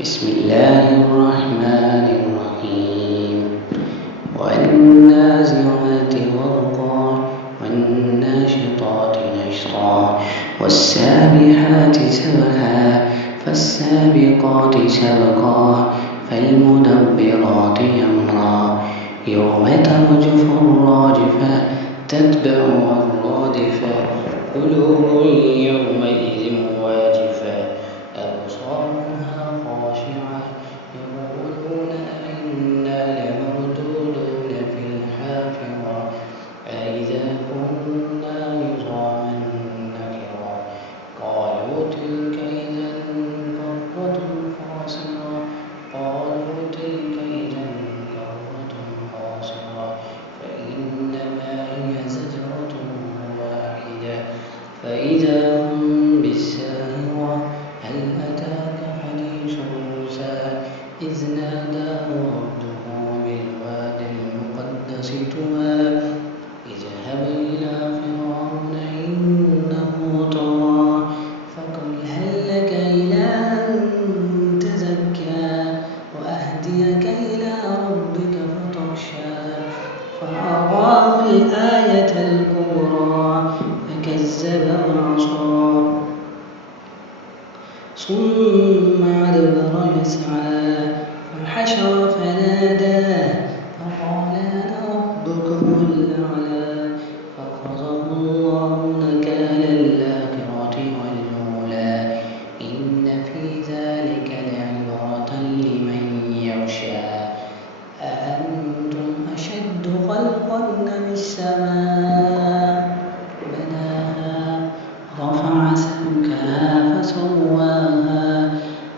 بسم الله الرحمن الرحيم والنازعات غرقا والناشطات نشرا والسابحات سبحا فالسابقات سبقا فالمدبرات أمرا يوم ترجف الراجفة تتبعها الرادفة قلوب يومئذ واجفة أبصارها خاشعة يقولون أئنا لمردودون في الحافرة أئذا كنا عظاما نخرة قالوا تلك إذا كرة خاسرة فإنما هي زجرة واحدة فإذا هم بالساهرة هل أتاك حديث موسى إذ ناداه ربه بالواد المقدس طوى اذهب إلى فرعون إنه طغى فقل هل لك إلى أن تزكى وأهديك إلى ربك فتخشى فأراه الآية الكبرى فكذب وعصى ثم أدبر يسعى فحشر فنادى فقال أنا ربكم الأعلى فأخذه الله نكال الآخرة والأولى إن في ذلك لعبرة لمن يخشى أأنتم أشد خلقا أم السماء بناها رفع سمكها فسواها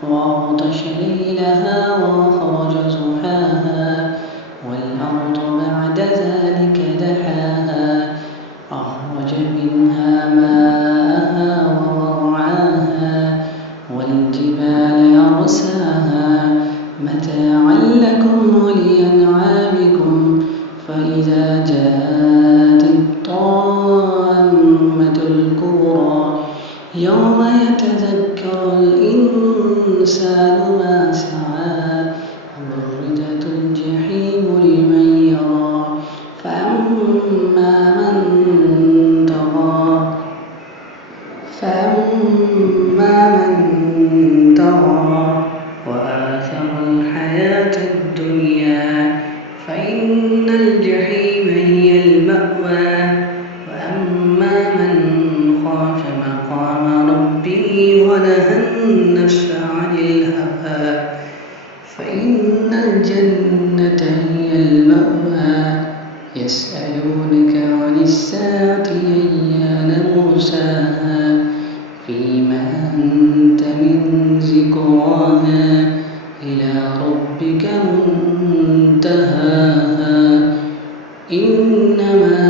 وأغطش ليلها وأخرج ضحاها والأرض بعد ذلك دحاها أخرج منها ماءها ومرعاها والجبال أرساها متاعا لكم ولأنعامكم فإذا جاءت الطامة الكبرى يوم يتذكر الإنسان ما سعى وبرزت الجحيم لمن يرى فأما من طغى وآثر الحياة الدنيا فإن الجحيم هي المأوى وأما من خاف مقام ربه ونهى النفس عن الهوى فإن الجنة هي المأوى يسألونك عن الساعة أيان مرساها فيما أنت من ذكراها إلى ربك منتهاها إنما